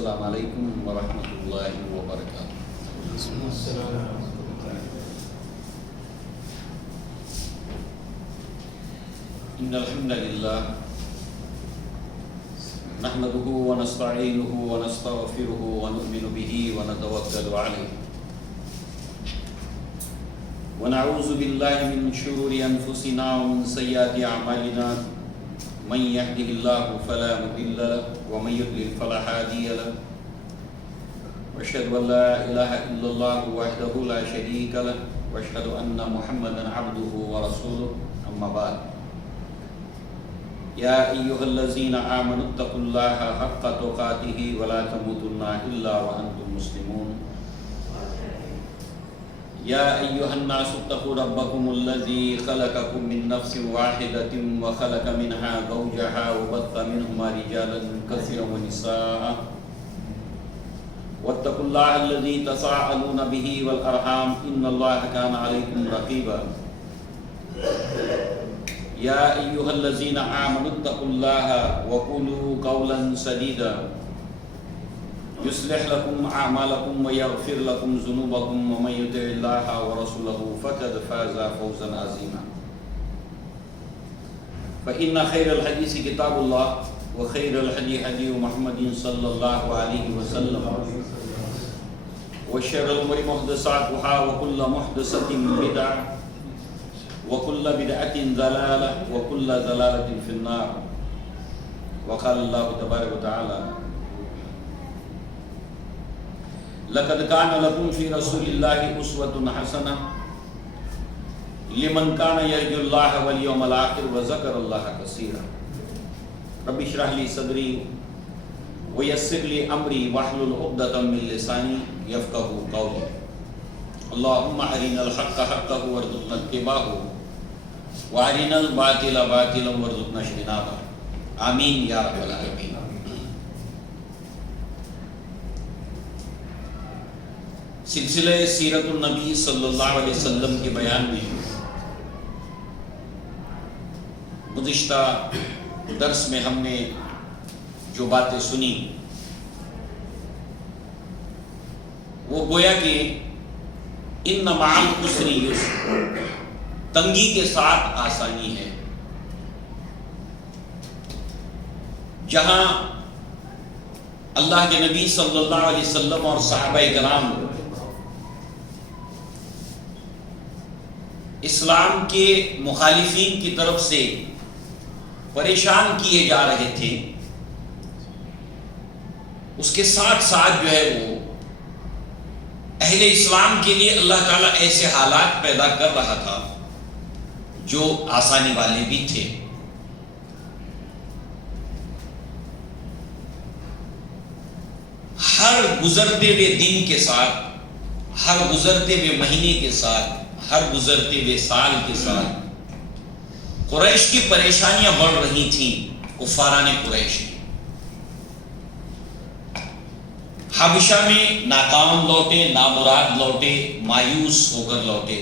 السلام علیکم ورحمۃ اللہ وبرکاتہ۔ ان الحمد للہ نحمده ونستعینه ونستغفره ونؤمن به ونتوکل علیہ ونعوذ باللہ من شرور انفسنا ومن سیئات اعمالنا من يهده الله فلا مضل له ومن يضلل فلا هادي له واشهد ان لا اله الا الله وحده لا شريك له واشهد ان محمدا عبده ورسوله اما بعد يا ايها الذين امنوا اتقوا الله حق تقاته ولا تموتن الا وانتم مسلمون يا أيها الناس اتقوا ربكم الذي خلقكم من نفس واحدة وخلق منها زوجها وبث منهما رجالا كثيرا ونساء واتقوا الله الذي تساءلون به والأرحام إن الله كان عليكم رقيبا يا أيها الذين آمنوا اتقوا الله وقولوا قولا سديدا يصلح لكم أعمالكم ويغفر لكم ذنوبكم ومن يطع الله ورسوله فقد فاز فوزا عظيما فإن خير الحديث كتاب الله وخير الهدي هدي محمد صلى الله عليه وسلم وشر الأمور محدثاتها وكل محدثة بدعة وكل بدعة ضلالة وكل ضلالة في النار وقال الله تبارك وتعالى لقد كان لكم في رسول الله أسوة حسنة لمن كان يرجو الله واليوم الآخر وذكر الله كثيرا رب اشرح لي صدري ويسر لي أمري واحلل عقدة من لساني يفقهوا قولي اللهم أرنا الحق حقا وارزقنا اتباعه وأرنا الباطل باطلا وارزقنا اجتنابه آمين يا رب العالمين۔ سلسلہ سیرت النبی صلی اللہ علیہ وسلم کے بیان میں گزشتہ درس میں ہم نے جو باتیں سنی وہ گویا کہ ان مع العسر یسر، تنگی کے ساتھ آسانی ہے۔ جہاں اللہ کے نبی صلی اللہ علیہ وسلم اور صحابہ کرام اسلام کے مخالفین کی طرف سے پریشان کیے جا رہے تھے، اس کے ساتھ ساتھ جو ہے وہ اہل اسلام کے لیے اللہ تعالیٰ ایسے حالات پیدا کر رہا تھا جو آسانی والے بھی تھے۔ ہر گزرتے ہوئے دن کے ساتھ، ہر گزرتے ہوئے مہینے کے ساتھ، ہر گزرتے ہوئے سال کے ساتھ قریش کی پریشانیاں بڑھ رہی تھیں۔ کفاران قریش حبشہ میں ناکام لوٹے، نامراد لوٹے، مایوس ہو کر لوٹے۔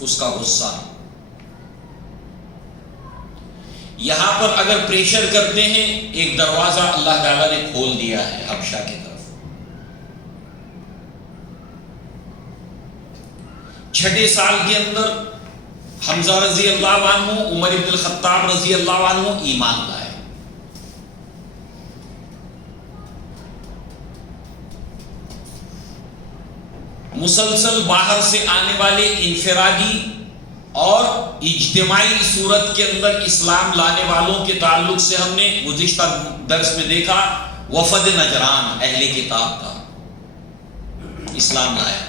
اس کا غصہ یہاں پر اگر پریشر کرتے ہیں، ایک دروازہ اللہ تعالیٰ نے کھول دیا ہے حبشہ کی طرف۔ چھٹے سال کے اندر حمزہ رضی اللہ عنہ، عمر بن الخطاب رضی اللہ عنہ ایمان لائے۔ مسلسل باہر سے آنے والے انفرادی اور اجتماعی صورت کے اندر اسلام لانے والوں کے تعلق سے ہم نے گزشتہ درس میں دیکھا، وفد نجران اہل کتاب کا اسلام لایا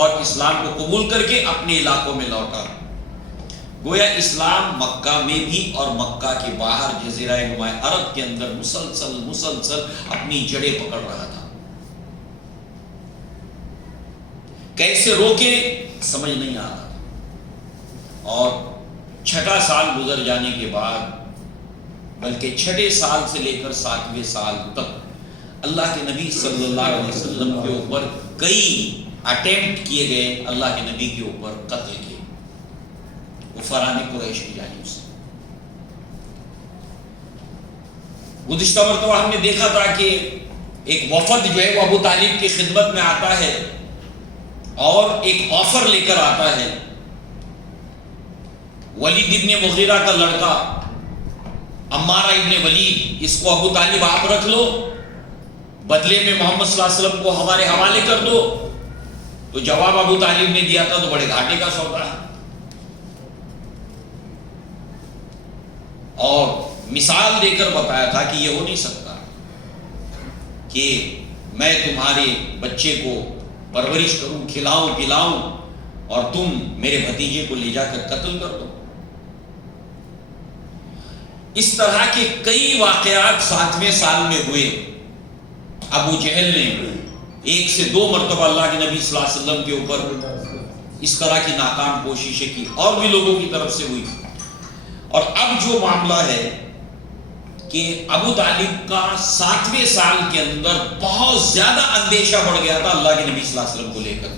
اور اسلام کو قبول کر کے اپنے علاقوں میں لوٹا۔ گویا اسلام مکہ میں بھی اور مکہ کے باہر جزیرہ نما عرب کے اندر مسلسل اپنی جڑیں پکڑ رہا تھا۔ کیسے روکے سمجھ نہیں آ رہا۔ اور چھٹا سال گزر جانے کے بعد، بلکہ چھٹے سال سے لے کر 7ویں سال تک اللہ کے نبی صلی اللہ علیہ وسلم کے اوپر کئی اٹیمپٹ کیے گئے، اللہ کے نبی کے اوپر قتل کیے کفاران قریش کی جانب سے۔ گزشتہ مرتبہ ہم نے دیکھا تھا کہ ایک وفد جو ہے وہ ابو طالب کی خدمت میں آتا ہے اور ایک آفر لے کر آتا ہے. ولید ابن مغیرہ کا لڑکا عمارہ ابن ولید، اس کو ابو طالب آپ رکھ لو، بدلے میں محمد صلی اللہ علیہ وسلم کو ہمارے حوالے کر دو. تو جواب ابو طالب نے دیا تھا تو بڑے گھاٹے کا سودا ہے. اور مثال دے کر بتایا تھا کہ یہ ہو نہیں سکتا کہ میں تمہارے بچے کو پرورش کروں، کھلاؤں پلاؤں اور تم میرے بھتیجے کو لے جا کر قتل کر دو. اس طرح کے کئی واقعات 7ویں سال میں ہوئے. ابو جہل نے 1 سے 2 مرتبہ اللہ کے نبی صلی اللہ علیہ وسلم کے اوپر اس طرح کی ناکام کوششیں کی، اور بھی لوگوں کی طرف سے ہوئی. اور اب جو معاملہ ہے کہ ابو طالب کا 7ویں سال کے اندر بہت زیادہ اندیشہ بڑھ گیا تھا اللہ کے نبی صلی اللہ علیہ وسلم کو لے کر.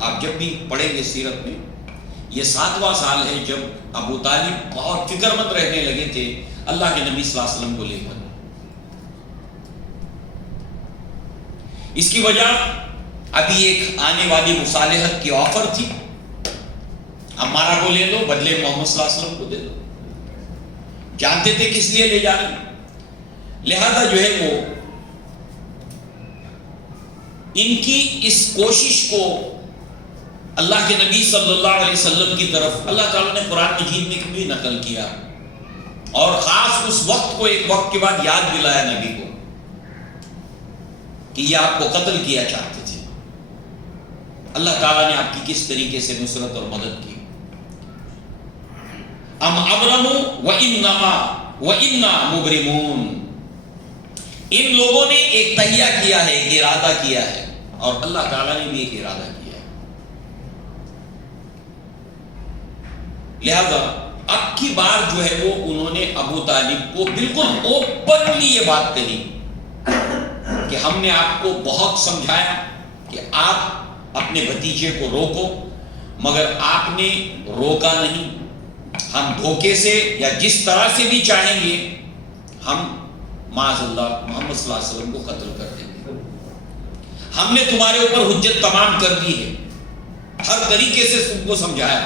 آپ جب بھی پڑھیں گے سیرت میں، یہ 7واں سال ہے جب ابو طالب بہت فکر مند رہنے لگے تھے اللہ کے نبی صلی اللہ علیہ وسلم کو لے کر. اس کی وجہ ابھی ایک آنے والی مصالحت کی آفر تھی، عمارہ کو لے لو، بدلے محمد صلی اللہ علیہ وسلم کو دے دو. جانتے تھے کس لیے لے جانا، لہذا جو ہے وہ ان کی اس کوشش کو اللہ کے نبی صلی اللہ علیہ وسلم کی طرف اللہ تعالیٰ نے قرآن مجید میں بھی نقل کیا، اور خاص اس وقت کو ایک وقت کے بعد یاد دلایا نبی کو کہ یہ آپ کو قتل کیا چاہتے تھے. اللہ تعالیٰ نے آپ کی کس طریقے سے نصرت اور مدد کی. ام ابرموا وانما وانا مبرمون، ان لوگوں نے ایک تہیہ کیا ہے، ایک ارادہ کیا ہے، اور اللہ تعالیٰ نے بھی ایک ارادہ کیا ہے. لہذا اب کی بار جو ہے وہ انہوں نے ابو طالب کو بالکل اوپنلی یہ بات کہی کہ ہم نے آپ کو بہت سمجھایا کہ آپ اپنے بھتیجے کو روکو، مگر آپ نے روکا نہیں. ہم دھوکے سے یا جس طرح سے بھی چاہیں گے ہم معاذ اللہ محمد صلی اللہ علیہ وسلم کو قتل کر دیں گے. ہم نے تمہارے اوپر حجت تمام کر دی ہے، ہر طریقے سے تم کو سمجھایا،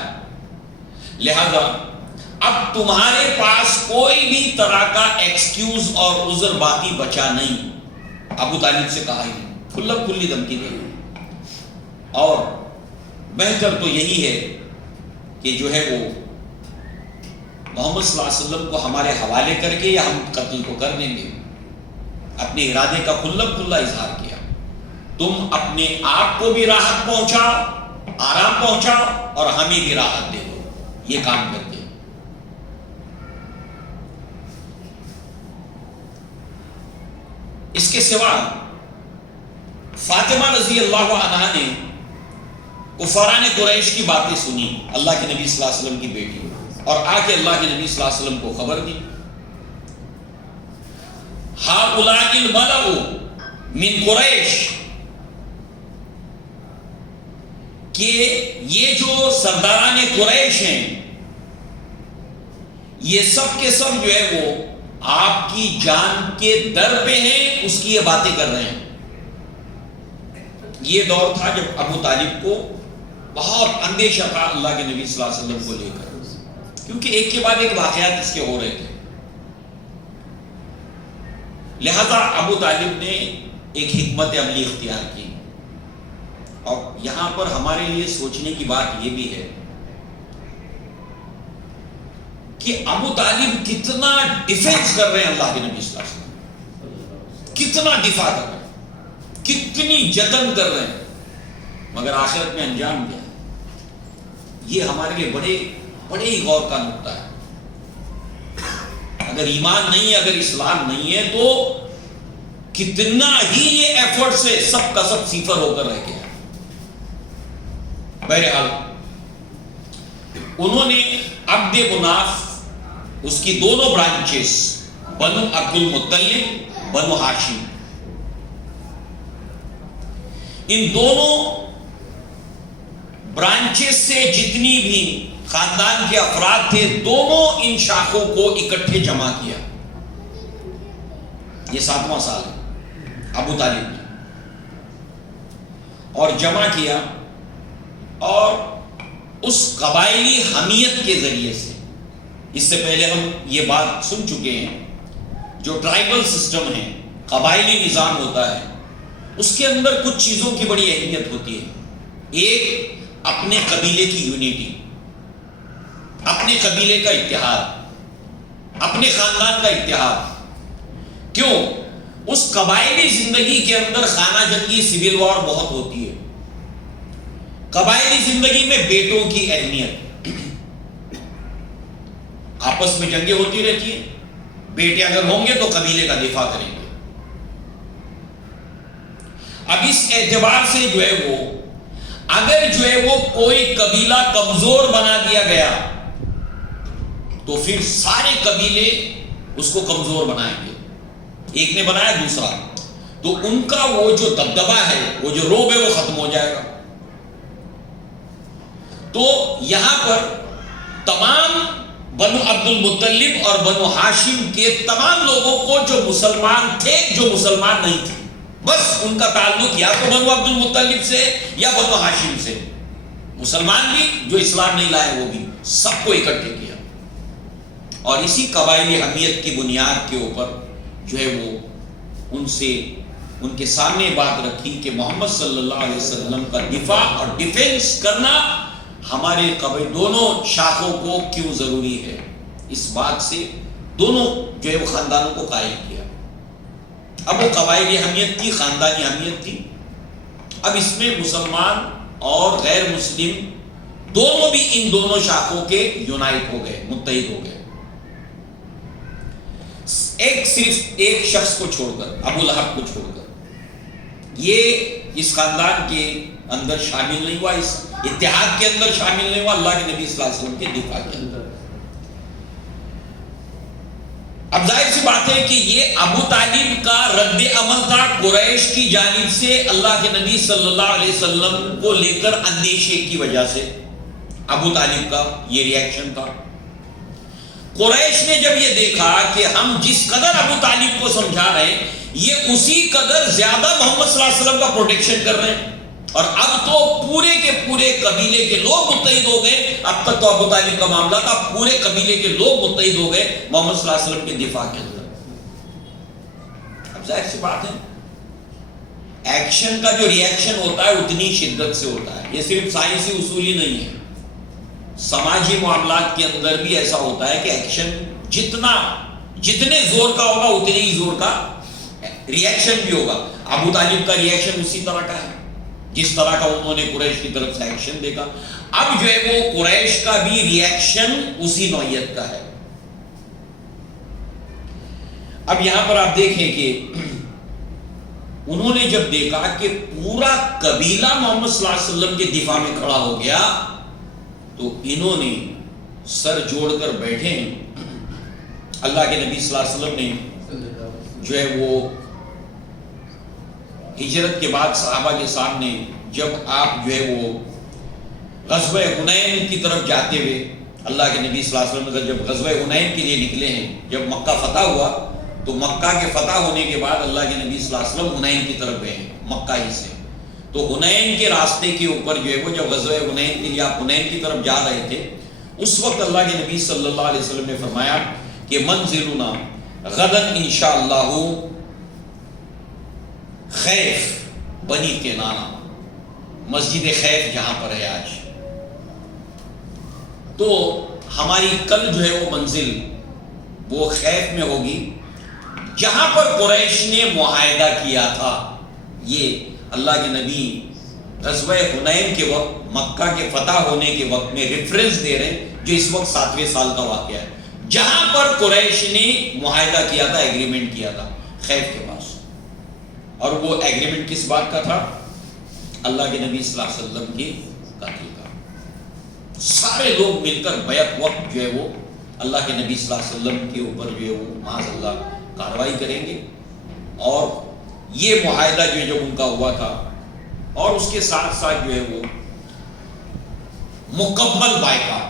لہذا اب تمہارے پاس کوئی بھی طرح کا ایکسکیوز اور عذر باقی بچا نہیں. ابو طالب سے کہا ہی کھلم کھلی دھمکی دے. اور بہتر تو یہی ہے کہ جو ہے وہ محمد صلی اللہ علیہ وسلم کو ہمارے حوالے کر کے یا ہم قتل کو کر دیں گے. اپنے ارادے کا کھلم کھلا اظہار کیا. تم اپنے آپ کو بھی راحت پہنچاؤ، آرام پہنچاؤ، اور ہمیں بھی راحت دے دو. یہ کام کر کے اس کے سوا فاطمہ رضی اللہ عنہا نے کفاران قریش کی باتیں سنی، اللہ کے نبی صلی اللہ علیہ وسلم کی بیٹی، اور آ کے اللہ کے نبی صلی اللہ علیہ وسلم کو خبر دی. ہؤلاء الملأ من قریش، کہ یہ جو سرداران قریش ہیں یہ سب کے سب جو ہے وہ آپ کی جان کے در پہ ہیں، اس کی یہ باتیں کر رہے ہیں. یہ دور تھا جب ابو طالب کو بہت اندیشہ تھا اللہ کے نبی صلی اللہ علیہ وسلم کو لے کر، کیونکہ ایک کے بعد ایک واقعات اس کے ہو رہے تھے. لہذا ابو طالب نے ایک حکمت عملی اختیار کی. اور یہاں پر ہمارے لیے سوچنے کی بات یہ بھی ہے کہ ابو طالب کتنا ڈیفینس کر رہے ہیں اللہ کے نبی صلی اللہ علیہ وسلم، کتنا دفاع کر رہے ہیں، کتنی جتن کر رہے ہیں، مگر آخرت میں انجام کیا ہے. یہ ہمارے لیے بڑے ہی غور کا نقطہ ہے. اگر ایمان نہیں ہے، اگر اسلام نہیں ہے، تو کتنا ہی یہ ایفرٹ سے سب کا سب صفر ہو کر رہ گیا. بہرحال انہوں نے عبد مناف، اس کی دونوں برانچز، بنو عبد المطلب، بنو ہاشم، ان دونوں برانچز سے جتنی بھی خاندان کے افراد تھے، دونوں ان شاخوں کو اکٹھے جمع کیا. یہ 7واں سال ہے ابو طالب نے، اور جمع کیا، اور اس قبائلی حمیت کے ذریعے سے، اس سے پہلے ہم یہ بات سن چکے ہیں، جو ٹرائبل سسٹم ہے، قبائلی نظام ہوتا ہے، اس کے اندر کچھ چیزوں کی بڑی اہمیت ہوتی ہے۔ ایک، اپنے قبیلے کی یونیٹی، اپنے قبیلے کا اتحاد، اپنے خاندان کا اتحاد۔ کیوں؟ اس قبائلی زندگی کے اندر خانہ جنگی، سول وار بہت ہوتی ہے۔ قبائلی زندگی میں بیٹوں کی اہمیت، آپس میں جنگیں ہوتی رہتی ہیں، بیٹے اگر ہوں گے تو قبیلے کا دفاع کریں گے۔ اب اس اعتبار سے جو ہے وہ، اگر جو ہے وہ کوئی قبیلہ کمزور بنا دیا گیا تو پھر سارے قبیلے اس کو کمزور بنائیں گے۔ ایک نے بنایا دوسرا، تو ان کا وہ جو دبدبہ ہے، وہ جو روب ہے، وہ ختم ہو جائے گا۔ تو یہاں پر تمام بنو عبد المطلب اور بنو ہاشم کے تمام لوگوں کو، جو مسلمان تھے، جو مسلمان نہیں تھے، بس ان کا تعلق یا تو بنو عبد المطلب سے یا بنو ہاشم سے، مسلمان بھی جو اسلام نہیں لائے وہ بھی، سب کو اکٹھے کیا، اور اسی قبائلی حمیت کی بنیاد کے اوپر جو ہے وہ ان سے، ان کے سامنے بات رکھی کہ محمد صلی اللہ علیہ وسلم کا دفاع اور ڈیفنس کرنا ہمارے دونوں شاخوں کو کیوں ضروری ہے۔ اس بات سے دونوں جو ہے وہ خاندانوں کو قائم کیا۔ اب وہ قبائلی حمیت تھی، خاندانی حمیت تھی، اب اس میں مسلمان اور غیر مسلم دونوں بھی ان دونوں شاخوں کے یونائٹ ہو گئے، متحد ہو گئے۔ صرف ایک شخص کو چھوڑ کر، ابو لہب کو چھوڑ کر، یہ اس خاندان کے اندر شامل نہیں ہوا، اس اتحاد کے اندر شامل نہیں ہوا، اللہ کے نبی صلی اللہ علیہ وسلم کے دفاع کے اندر۔ اب ظاہر سی بات ہے کہ یہ ابو طالب کا رد عمل تھا قریش کی جانب سے، اللہ کے نبی صلی اللہ علیہ وسلم کو لے کر اندیشے کی وجہ سے ابو طالب کا یہ ریاکشن تھا۔ قریش نے جب یہ دیکھا کہ ہم جس قدر ابو طالب کو سمجھا رہے ہیں، یہ اسی قدر زیادہ محمد صلی اللہ علیہ وسلم کا پروٹیکشن کر رہے ہیں، اور اب تو پورے کے پورے قبیلے کے لوگ متحد ہو گئے، اب تک تو ابو طالب کا معاملہ تھا، پورے قبیلے کے لوگ متحد ہو گئے محمد صلی اللہ علیہ وسلم کے دفاع کے اندر۔ اب ظاہر سی بات ہے، ایکشن کا جو ریاکشن ہوتا ہے اتنی شدت سے ہوتا ہے، یہ صرف سائنسی اصول ہی نہیں ہے، سماجی معاملات کے اندر بھی ایسا ہوتا ہے کہ ایکشن جتنے زور کا ہوگا اتنے ہی زور کا ریاکشن بھی ہوگا۔ ابو طالب کا ریاکشن اسی طرح کا ہے جس طرح کا انہوں نے قریش کی طرف سے ایکشن دیکھا، اب جو ہے وہ قریش کا بھی ریاکشن اسی نوعیت کا ہے۔ اب یہاں پر آپ دیکھیں کہ انہوں نے جب دیکھا کہ پورا قبیلہ محمد صلی اللہ علیہ وسلم کے دفاع میں کھڑا ہو گیا، تو انہوں نے سر جوڑ کر بیٹھے ہیں۔ اللہ کے نبی صلی اللہ علیہ وسلم نے جو ہے وہ ہجرت کے بعد صحابہ کے سامنے جب آپ جو ہے وہ غزوہ حنین کی طرف جاتے ہوئے، اللہ کے نبی صلی اللہ علیہ وسلم جب غزوہ حنین کے لیے نکلے ہیں، جب مکہ فتح ہوا، تو مکہ کے فتح ہونے کے بعد اللہ کے نبی صلی اللہ علیہ وسلم حنین کی طرف گئے ہیں مکہ ہی سے۔ تو حنین کے راستے کے اوپر جو ہے وہ جب غزوہ حنین کے لیے آپ حنین کی طرف جا رہے تھے، اس وقت اللہ کے نبی صلی اللہ علیہ وسلم نے فرمایا کہ منزلنا غدن انشاءاللہ خیف بنی کنانہ، مسجد خیف جہاں پر ہے آج، تو ہماری کل جو ہے وہ منزل وہ خیف میں ہوگی، جہاں پر قریش نے معاہدہ کیا تھا۔ یہ اللہ کے نبی غزوہ حنین کے وقت، مکہ کے فتح ہونے کے وقت میں ریفرنس دے رہے ہیں، جو اس وقت 7ویں سال کا واقعہ ہے، جہاں پر قریش نے معاہدہ کیا تھا، ایگریمنٹ کیا تھا خیف کے پاس۔ اور وہ ایگریمنٹ کس بات کا تھا؟ اللہ کے نبی صلی اللہ علیہ وسلم کی قتل کا۔ سارے لوگ مل کر بیک وقت جو ہے وہ اللہ کے نبی صلی اللہ علیہ وسلم کے اوپر جو ہے وہ معاذ اللہ کارروائی کریں گے، اور یہ معاہدہ جو ہے جب ان کا ہوا تھا، اور اس کے ساتھ ساتھ جو ہے وہ مکمل بائیکاٹ،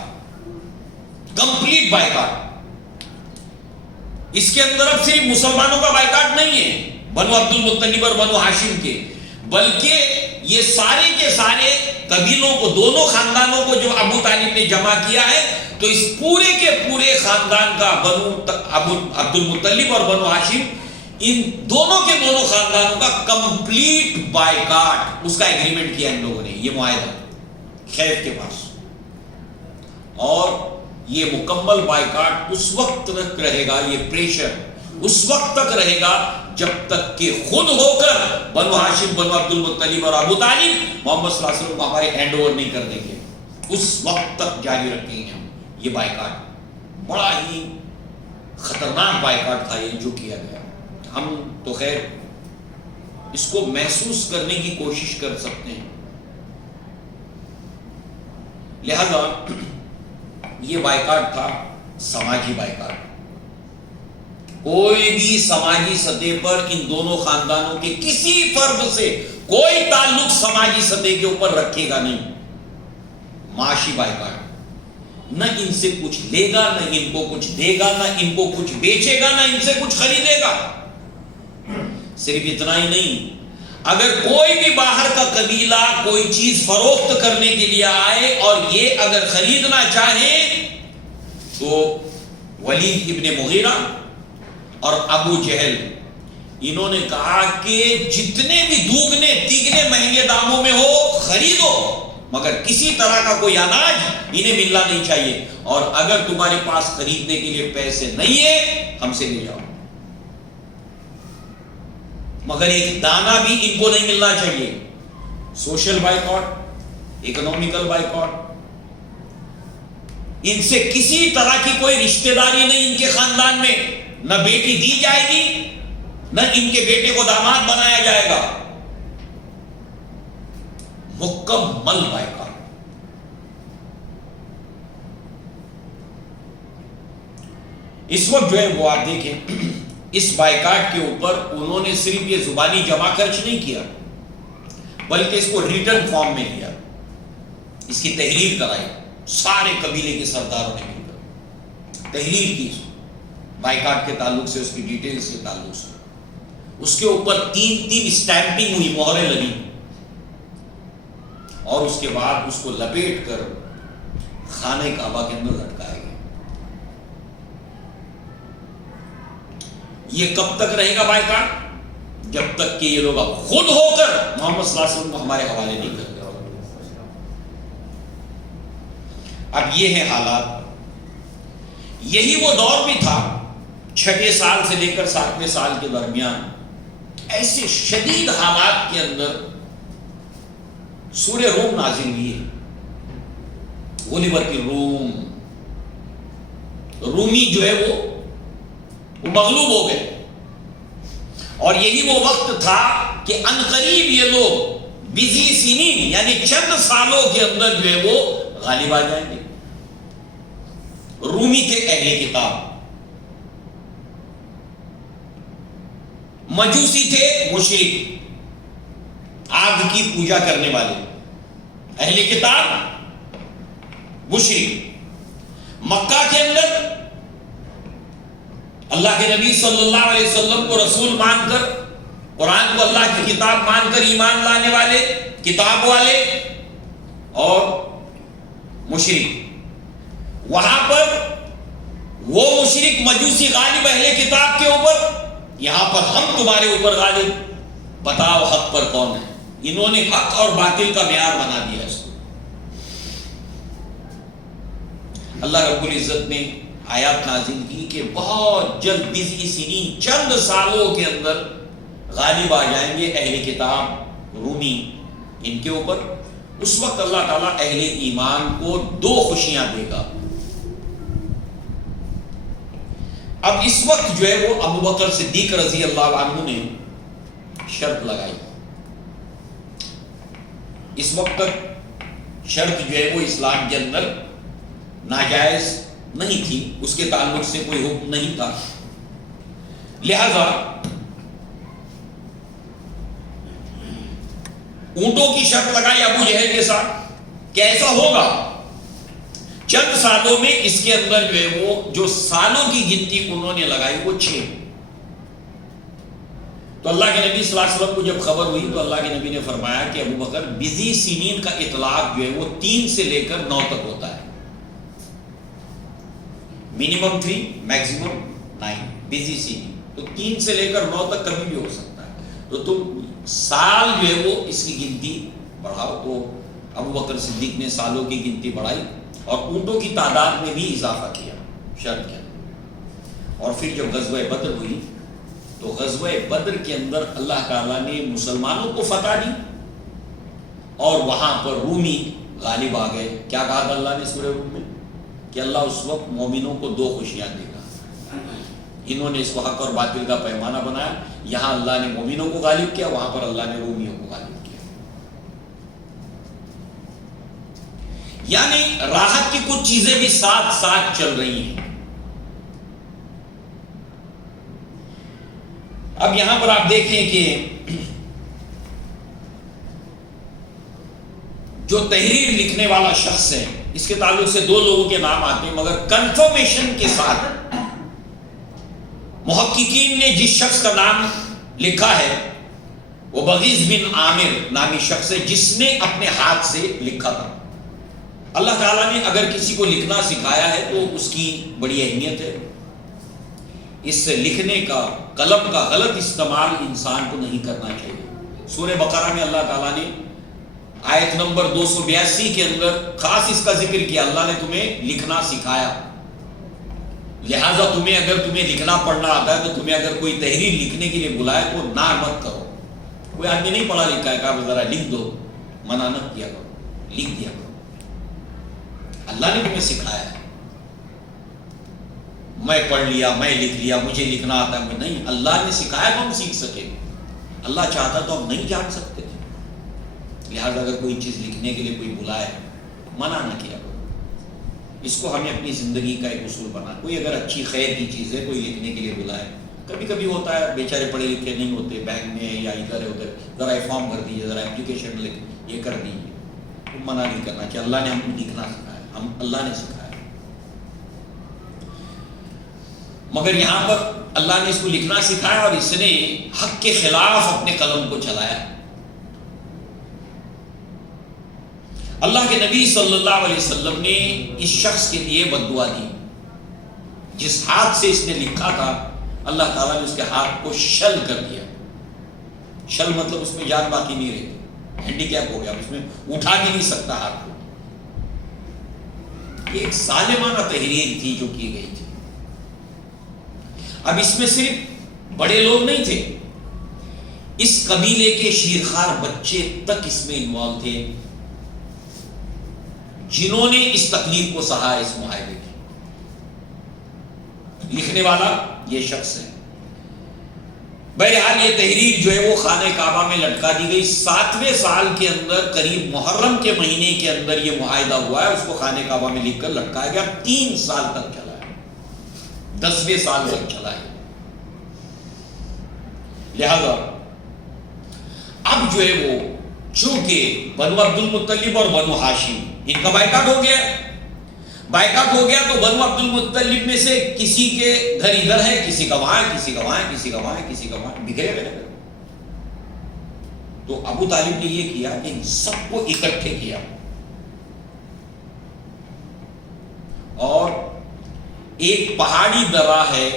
کمپلیٹ بائیکاٹ، اس کے اندر اب صرف مسلمانوں کا بائیکاٹ نہیں ہے بنو عبد المطلب اور بنو ہاشم کے، بلکہ یہ سارے کے سارے قبیلوں کو، دونوں خاندانوں کو جو ابو طالب نے جمع کیا ہے، تو اس پورے کے پورے خاندان کا بنو عبد المطلب اور بنو ہاشم، ان دونوں کے دونوں خاندانوں کا کمپلیٹ بائیکاٹ، اس کا ایگریمنٹ کیا ان لوگوں نے، یہ معاہدہ خیف کے پاس. اور یہ مکمل بائیکاٹ اس وقت تک رہے گا، یہ پریشر اس وقت تک رہے گا جب تک کہ خود ہو کر بنو ہاشم، بنو عبد المطلب اور ابو طالب محمد صلی اللہ علیہ وسلم کو ہمارے ہینڈ اوور نہیں کر دیں گے. اس وقت تک جاری رکھیں گے ہم یہ بائیکاٹ. بڑا ہی خطرناک بائیکاٹ تھا یہ جو کیا گیا. ہم تو خیر اس کو محسوس کرنے کی کوشش کر سکتے ہیں. لہذا یہ بائیکاٹ تھا سماجی بائیکاٹ. کوئی بھی سماجی سطح پر ان دونوں خاندانوں کے کسی فرد سے کوئی تعلق سماجی سطح کے اوپر رکھے گا نہیں. معاشی بائیکاٹ، نہ ان سے کچھ لے گا، نہ ان کو کچھ دے گا، نہ ان کو کچھ بیچے گا، نہ ان سے کچھ خریدے گا. صرف اتنا ہی نہیں، اگر کوئی بھی باہر کا قبیلہ کوئی چیز فروخت کرنے کے لیے آئے اور یہ اگر خریدنا چاہے تو ولید ابن مغیرہ اور ابو جہل انہوں نے کہا کہ جتنے بھی دوگنے تیگنے مہنگے داموں میں ہو خریدو، مگر کسی طرح کا کوئی اناج انہیں ملنا نہیں چاہیے، اور اگر تمہارے پاس خریدنے کے لیے پیسے نہیں ہے ہم سے لے جاؤ، مگر ایک دانہ بھی ان کو نہیں ملنا چاہیے. سوشل بائیکاٹ، اکنامیکل بائیکاٹ، ان سے کسی طرح کی کوئی رشتہ داری نہیں ان کے خاندان میں، نہ بیٹی دی جائے گی، نہ ان کے بیٹے کو داماد بنایا جائے گا. مکمل بائیکاٹ. اس وقت جو ہے وہ آپ دیکھیں، اس بائیکاٹ کے اوپر انہوں نے صرف یہ زبانی جمع خرچ نہیں کیا، بلکہ اس کو ریٹن فارم میں کیا. اس کی تحریر کرائی، سارے قبیلے کے سرداروں نے مل کر تحریر کی بائیکاٹ کے تعلق سے، اس کی ڈیٹیلز کے تعلق سے. اس کے اوپر 3 اسٹیمپنگ ہوئی، مہریں لگی، اور اس کے بعد اس کو لپیٹ کر خانہ کعبہ کے اندر لٹکایا گیا. یہ کب تک رہے گا بائیکاٹ؟ جب تک کہ یہ لوگ اب خود ہو کر محمد صلی اللہ علیہ وسلم کو ہمارے حوالے نہیں کرتے. اب یہ ہیں حالات. یہی وہ دور بھی تھا 6 سال سے لے کر 7 سال کے درمیان، ایسے شدید حالات کے اندر سورہ روم نازل ہوئی ہے. غلبت الروم، رومی جو ہے وہ مغلوب ہو گئے. اور یہی وہ وقت تھا کہ عنقریب یہ لوگ بزی سنین، یعنی چند سالوں کے اندر جو ہے وہ غالب آ جائیں گے. رومی تھے اہل کتاب، مجوسی تھے مشرک، آگ کی پوجا کرنے والے. اہل کتاب، مشرک. مکہ کے اندر اللہ کے نبی صلی اللہ علیہ وسلم کو رسول مان کر، قرآن کو اللہ کی کتاب مان کر ایمان لانے والے، کتاب والے اور مشرک. وہاں پر وہ مشرک مجوسی غالب اہل کتاب کے اوپر، یہاں پر ہم تمہارے اوپر غالب، بتاؤ حق پر کون ہے. انہوں نے حق اور باطل کا معیار بنا دیا اس کو. اللہ رب العزت نے آیات نازل کی کہ بہت جلد بزی سنین، چند سالوں کے اندر غالب آ جائیں گے اہل کتاب رومی ان کے اوپر. اس وقت اللہ تعالیٰ اہل ایمان کو 2 خوشیاں دے گا. اب اس وقت جو ہے وہ ابو بکر صدیق رضی اللہ عنہ نے شرط لگائی. اس وقت تک شرط جو ہے وہ اسلام کے اندر ناجائز نہیں تھی، اس کے تعلق سے کوئی حکم نہیں تھا. لہذا اونٹوں کی شرط لگائی ابو جہل کے ساتھ کہ ایسا ہوگا چند سالوں میں اس کے اندر جو ہے وہ جو سالوں کی گنتی انہوں نے لگائی وہ 6. تو اللہ کے نبی صلی اللہ علیہ وسلم کو جب خبر ہوئی تو اللہ کے نبی نے فرمایا کہ ابو بکر بزی سنین کا اطلاق جو ہے وہ 3 سے لے کر 9 تک ہوتا ہے. منیمم 3 میکسیمم 9 بزی سنین. تو 3 سے لے کر 9 تک کبھی بھی ہو سکتا ہے. تو تم سال جو ہے وہ اس کی گنتی بڑھاؤ. تو ابو بکر صدیق نے سالوں کی گنتی بڑھائی اور اونٹوں کی تعداد میں بھی اضافہ کیا شرط کیا. اور پھر جب غزوہ بدر ہوئی تو غزوہ بدر کے اندر اللہ تعالیٰ نے مسلمانوں کو فتح دی اور وہاں پر رومی غالب آ گئے. کیا کہا تھا اللہ نے سورہ روم میں کہ اللہ اس وقت مومنوں کو 2 خوشیاں دے گا. انہوں نے اس کو حق اور باطل کا پیمانہ بنایا. یہاں اللہ نے مومنوں کو غالب کیا, وہاں پر اللہ نے رومیوں کو غالب کیا. یعنی راحت کی کچھ چیزیں بھی ساتھ ساتھ چل رہی ہیں. اب یہاں پر آپ دیکھیں کہ جو تحریر لکھنے والا شخص ہے اس کے تعلق سے 2 لوگوں کے نام آتے ہیں, مگر کنفرمیشن کے ساتھ محققین نے جس شخص کا نام لکھا ہے وہ بغیث بن عامر نامی شخص ہے جس نے اپنے ہاتھ سے لکھا تھا. اللہ تعالیٰ نے اگر کسی کو لکھنا سکھایا ہے تو اس کی بڑی اہمیت ہے. اس لکھنے کا قلم کا غلط استعمال انسان کو نہیں کرنا چاہیے. سورہ بقرہ میں اللہ تعالیٰ نے آیت نمبر 282 کے اندر خاص اس کا ذکر کیا. اللہ نے تمہیں لکھنا سکھایا, لہٰذا اگر تمہیں لکھنا پڑھنا آتا ہے تو تمہیں اگر کوئی تحریر لکھنے کے لیے بلائے تو نہ مت کرو. کوئی آدمی نہیں پڑھا لکھا ہے, کہا ذرا لکھ دو, منع نہ کیا کرو, لکھ دیا کرو. اللہ نے تمہیں سکھایا ہے. میں پڑھ لیا, میں لکھ لیا, مجھے لکھنا آتا ہے, نہیں, اللہ نے سکھایا تو ہم سیکھ سکیں. اللہ چاہتا تو ہم نہیں جان سکتے تھے. لہٰذا اگر کوئی چیز لکھنے کے لیے کوئی بلائے منع نہ کیا کرو. اس کو ہمیں اپنی زندگی کا ایک اصول بنا. کوئی اگر اچھی خیر کی چیز ہے کوئی لکھنے کے لیے بلائے, کبھی کبھی ہوتا ہے بیچارے پڑھے لکھے نہیں ہوتے, بینک میں یا ادھر ہے ادھر, ذرا فارم بھر دیجیے, ذرا اپلیکیشن یہ کر دیجیے, تو منع نہیں کرنا کہ اللہ نے ہم کو لکھنا سکھایا, ہم اللہ نے سکھایا. مگر یہاں پر اللہ نے اس کو لکھنا سکھایا اور اس نے حق کے خلاف اپنے قلم کو چلایا. اللہ کے نبی صلی اللہ علیہ وسلم نے اس شخص کے لیے بد دعا دی. جس ہاتھ سے اس نے لکھا تھا اللہ تعالیٰ نے اس کے ہاتھ کو شل کر دیا. شل مطلب اس میں جان باقی نہیں رہتی, ہینڈی کیپ ہو گیا, اس میں اٹھا بھی نہیں سکتا ہاتھ کو. یہ ایک ظالمانہ تحریر تھی جو کی گئی تھی. اب اس میں صرف بڑے لوگ نہیں تھے, اس قبیلے کے شیرخوار بچے تک اس میں انوالو تھے جنہوں نے اس تکلیف کو سہا اس معاہدے کی. لکھنے والا یہ شخص ہے. بہرحال یہ تحریر جو ہے وہ خانہ کعبہ میں لٹکا دی گئی. 7ویں سال کے اندر قریب محرم کے مہینے کے اندر یہ معاہدہ ہوا ہے, اس کو خانہ کعبہ میں لکھ کر لٹکایا گیا. 3 سال تک چلا ہے, 10ویں سال تک چلا ہے. لہذا اب جو ہے وہ چونکہ بنو عبد المطلب اور بنو ہاشم ان کا بائیکاٹ ہو گیا, تو بنو عبد المطلب میں سے کسی کے گھر ادھر ہے, کسی کا وہاں, کسی کا وہاں, کسی کا وہاں, کسی کا وہاں, بکھرے ہوئے. تو ابو طالب نے یہ کیا کہ سب کو اکٹھے کیا اور ایک پہاڑی درہ ہے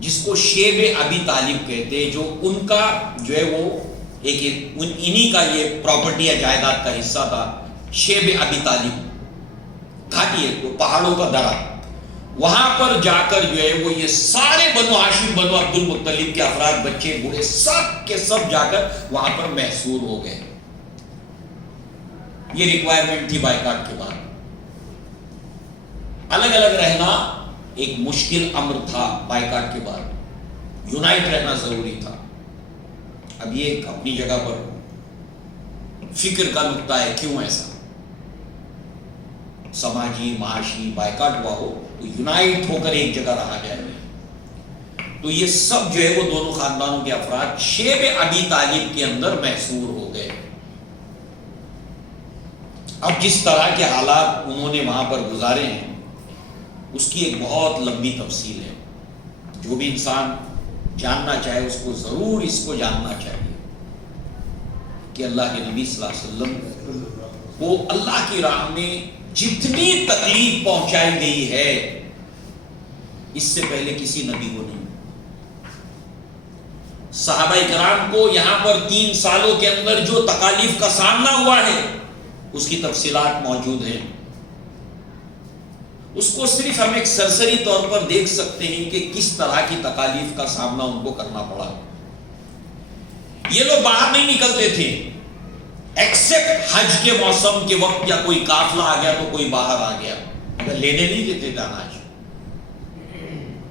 جس کو شیب ابی طالب کہتے ہیں, جو ان کا جو ہے وہ انہی کا یہ پراپرٹی یا جائیداد کا حصہ تھا. شیب ابی طالب گھاٹی ہے, وہ پہاڑوں کا درہ, وہاں پر جا کر جو ہے وہ یہ سارے بنو ہاشم بنو عبد المطلب کے افراد, بچے بوڑھے, سب کے سب جا کر وہاں پر محصور ہو گئے. یہ ریکوائرمنٹ تھی بائیکاٹ کے بعد. الگ الگ رہنا ایک مشکل امر تھا بائیکاٹ کے بعد, یونائٹ رہنا ضروری تھا. اب یہ اپنی جگہ پر فکر کا نقطہ ہے, کیوں ایسا سماجی معاشی بائیکاٹ ہوا ہو تو یونائٹ ہو کر ایک جگہ رہا جائے. تو یہ سب جو ہے وہ دونوں خاندانوں کے افراد شیب ابی طالب کے اندر محصور ہو گئے. اب جس طرح کے حالات انہوں نے وہاں پر گزارے ہیں اس کی ایک بہت لمبی تفصیل ہے. جو بھی انسان جاننا چاہے اس کو ضرور اس کو جاننا چاہیے کہ اللہ کے نبی صلی اللہ علیہ وسلم کو اللہ کی راہ میں جتنی تکلیف پہنچائی گئی ہے اس سے پہلے کسی نبی کو نہیں. صحابہ کرام کو یہاں پر 3 سالوں کے اندر جو تکالیف کا سامنا ہوا ہے اس کی تفصیلات موجود ہیں. اس کو صرف ہم ایک سرسری طور پر دیکھ سکتے ہیں کہ کس طرح کی تکالیف کا سامنا ان کو کرنا پڑا. یہ لوگ باہر نہیں نکلتے تھے ایکسپٹ حج کے موسم کے وقت، یا کوئی قافلہ آ گیا تو کوئی باہر آ گیا، مگر لینے نہیں دیتے تھے اناج،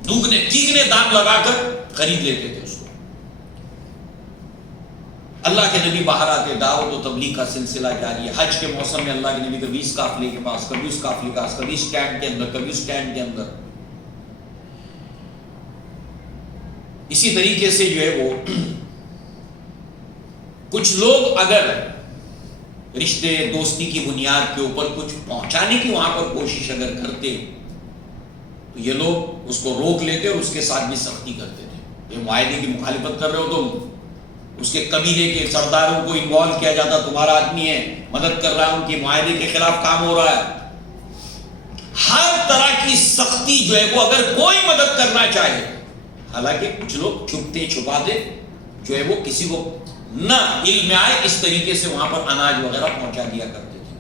دوگنے تیگنے دام لگا کر خرید لیتے تھے اس کو. اللہ کے نبی باہر آتے، دعوت و تبلیغ کا سلسلہ جاری ہے. حج کے موسم میں اللہ کے نبی کبھی اس قافلے کے پاس، کبھی اس قافلے کے پاس، کبھی اس کیمپ کے اندر، کبھی اس کیمپ کے اندر. اسی طریقے سے جو ہے وہ کچھ لوگ اگر رشتے دوستی کی بنیاد کے اوپر کچھ پہنچانے کی وہاں پر کوشش اگر کرتے تو یہ لوگ اس کو روک لیتے اور اس کے ساتھ بھی سختی کرتے تھے. یہ معاہدے کی مخالفت کر رہے ہو تو اس کے قبیلے کے سرداروں کو انوالو کیا جاتا، تمہارا آدمی ہے، مدد کر رہا ہے، ان کی معاہدے کے خلاف کام ہو رہا ہے. ہر طرح کی سختی جو ہے وہ اگر کوئی مدد کرنا چاہے، حالانکہ کچھ لوگ چھپتے چھپاتے جو ہے وہ کسی کو نہ علم میں آئے اس طریقے سے وہاں پر اناج وغیرہ پہنچا دیا کرتے تھے.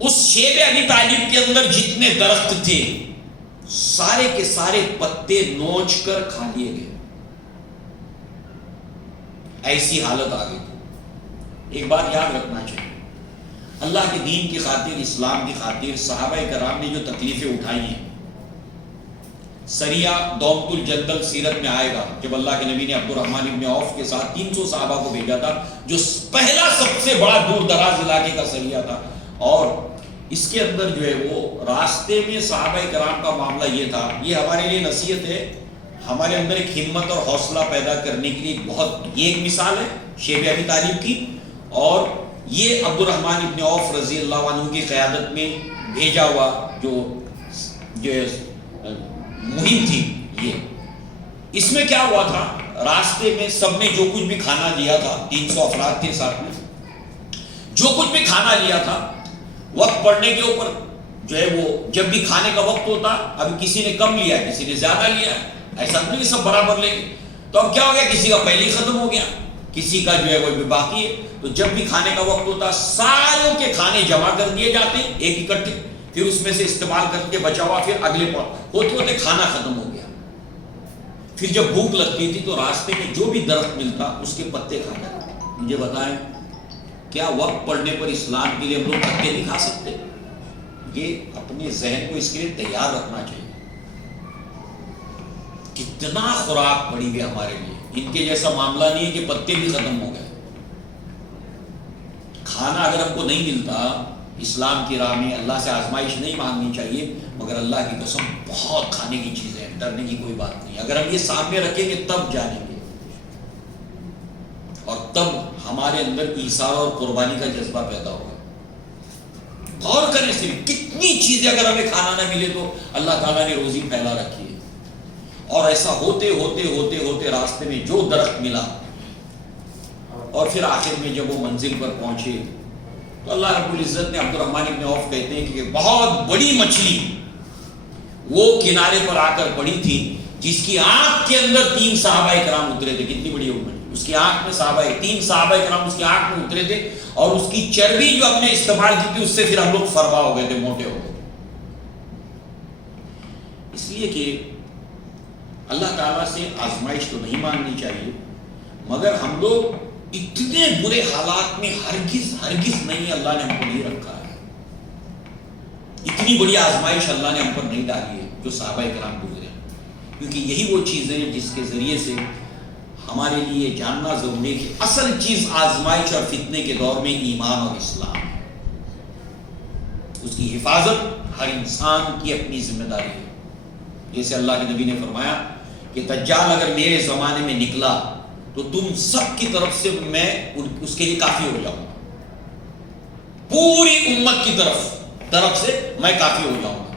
اس شیب ابی طالب کے اندر جتنے درخت تھے سارے کے سارے پتے نوچ کر کھا لیے گئے. ایسی حالت آ گئی تھی. ایک بات یاد رکھنا چاہیے، اللہ کے دین کی خاطر، اسلام کی خاطر صحابہ کرام نے جو تکلیفیں اٹھائی ہیں، سریہ دومت الجندل سیرت میں آئے گا جب اللہ کے نبی نے عبد الرحمن ابن عوف کے ساتھ 300 صحابہ کو بھیجا تھا، جو پہلا سب سے بڑا دور دراز علاقے کا سریہ تھا. اور اس کے اندر جو ہے وہ راستے میں صحابہ کرام کا معاملہ یہ تھا. یہ ہمارے لیے نصیحت ہے، ہمارے اندر ایک ہمت اور حوصلہ پیدا کرنے کے لیے یہ ایک مثال ہے شیب ابی طالب کی. اور یہ عبد الرحمن ابن عوف رضی اللہ عنہ کی قیادت میں بھیجا ہوا جو مہم تھی. یہ اس میں کیا ہوا تھا، راستے میں سب نے جو کچھ بھی کھانا لیا تھا، 300 افراد تھے ساتھ میں، جو کچھ بھی کھانا لیا تھا وقت پڑنے کے اوپر جو ہے وہ جب بھی کھانے کا وقت ہوتا، اب کسی نے کم لیا، کسی نے زیادہ لیا، ایسا نہیں سب برابر لیں گے. تو اب کیا ہو گیا، کسی کا پہلے ہی ختم ہو گیا، کسی کا جو ہے وہ باقی ہے. تو جب بھی کھانے کا وقت ہوتا ساروں کے کھانے جمع کر دیے جاتے ایک اکٹھے، پھر اس میں سے استعمال کر کے بچا ہوا پھر اگلے ہوتے ہوتے کھانا ختم ہو گیا. پھر جب بھوک لگتی تھی تو راستے میں جو بھی درخت ملتا اس کے پتے کھا جاتے. مجھے بتائیں کیا وقت پڑنے پر اسلام کے لیے ہم لوگ پتے نہیں کھا سکتے؟ یہ اپنے ذہن کو اس کے لیے تیار رکھنا چاہیے. کتنا خوراک پڑی ہوئی ہمارے لیے، ان کے جیسا معاملہ نہیں ہے کہ پتے بھی ختم ہو گئے. کھانا اگر ہم کو نہیں ملتا اسلام کی راہ میں، اللہ سے آزمائش نہیں مانگنی چاہیے، مگر اللہ کی قسم بہت کھانے کی چیزیں ہیں، ڈرنے کی کوئی بات نہیں. اگر ہم یہ سامنے رکھیں گے تب جانیں گے، اور تب ہمارے اندر ایثار اور قربانی کا جذبہ پیدا ہوگا. غور کریں صرف کتنی چیزیں اگر ہمیں کھانا نہ ملے تو اللہ تعالیٰ نے روزی پھیلا رکھی ہے. اور ایسا ہوتے ہوتے ہوتے ہوتے راستے میں جو درخت ملا، اور پھر آخر میں جب وہ منزل پر پہنچے تو اللہ رب العزت نے، عبد الرحمن ابن عوف کہتے ہیں کہ بہت بڑی مچھلی وہ کنارے پر آ کر پڑی تھی جس کی آنکھ کے اندر 3 صحابہ کرام اترے تھے. کتنی بڑی ہو گئی اس کی آنکھ میں، 3 صحابہ کرام اس کی آنکھ میں اترے تھے، اور اس کی چربی جو ہم نے استعمال کی تھی اس سے پھر ہم لوگ فروا ہو گئے تھے، موٹے ہو گئے. اس لیے کہ اللہ تعالیٰ سے آزمائش تو نہیں مانگنی چاہیے، مگر ہم لوگ اتنے برے حالات میں ہرگز نہیں، اللہ نے ہم کو نہیں رکھا ہے. اتنی بڑی آزمائش اللہ نے ہم پر نہیں ڈالی ہے جو صحابہ کرام گزرے، کیونکہ یہی وہ چیزیں ہیں جس کے ذریعے سے ہمارے لیے جاننا ضروری ہے کہ اصل چیز آزمائش اور فتنے کے دور میں ایمان اور اسلام ہے. اس کی حفاظت ہر انسان کی اپنی ذمہ داری ہے. جیسے اللہ کے نبی نے فرمایا کہ دجال اگر میرے زمانے میں نکلا تو تم سب کی طرف سے میں اس کے لیے کافی ہو جاؤں گا، پوری امت کی طرف سے میں کافی ہو جاؤں گا.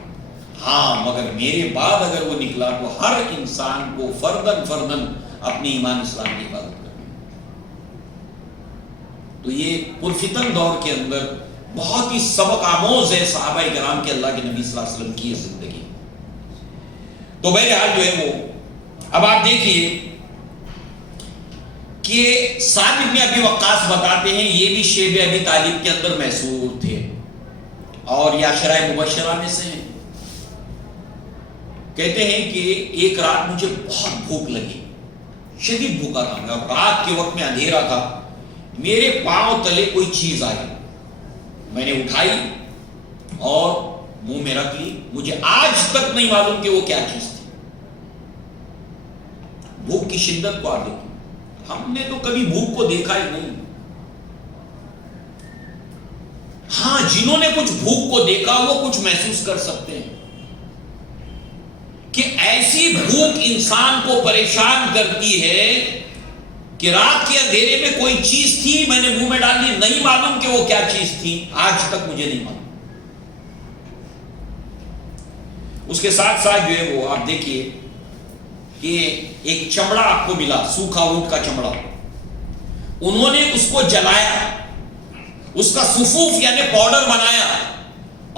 ہاں مگر میرے بعد اگر وہ نکلا تو ہر انسان کو فردن اپنے ایمان اسلام کی حفاظت کرنی. تو یہ پرفتن دور کے اندر بہت ہی سبق آموز ہے صحابہ کرام کے اللہ کے نبی صلی اللہ علیہ وسلم کی یہ زندگی. تو بہرحال جو ہے وہ اب آپ دیکھیے کہ سعد بن ابی وقاص بتاتے ہیں یہ بھی شیب ابی طالب کے اندر محصور تھے اور یہ عشرہ مبشرہ میں سے ہیں. کہتے ہیں کہ ایک رات مجھے بہت بھوک لگی، شدید بھوکا تھا، رات کے وقت میں اندھیرا تھا، میرے پاؤں تلے کوئی چیز آئی، میں نے اٹھائی اور منہ میں رکھ لی. مجھے آج تک نہیں معلوم کہ وہ کیا چیز تھی. بھوک کی شدت کو آپ دیکھیں، ہم نے تو کبھی بھوک کو دیکھا ہی نہیں. ہاں جنہوں نے کچھ بھوک کو دیکھا وہ کچھ محسوس کر سکتے ہیں کہ ایسی بھوک انسان کو پریشان کرتی ہے کہ رات کے اندھیرے میں کوئی چیز تھی، میں نے منہ میں ڈال لی، نہیں معلوم کہ وہ کیا چیز تھی، آج تک مجھے نہیں معلوم. اس کے ساتھ ساتھ جو ہے وہ آپ دیکھیے کہ ایک چمڑا آپ کو ملا، سوکھا اونٹ کا چمڑا، انہوں نے اس کو جلایا، اس کا صفوف یعنی پاؤڈر بنایا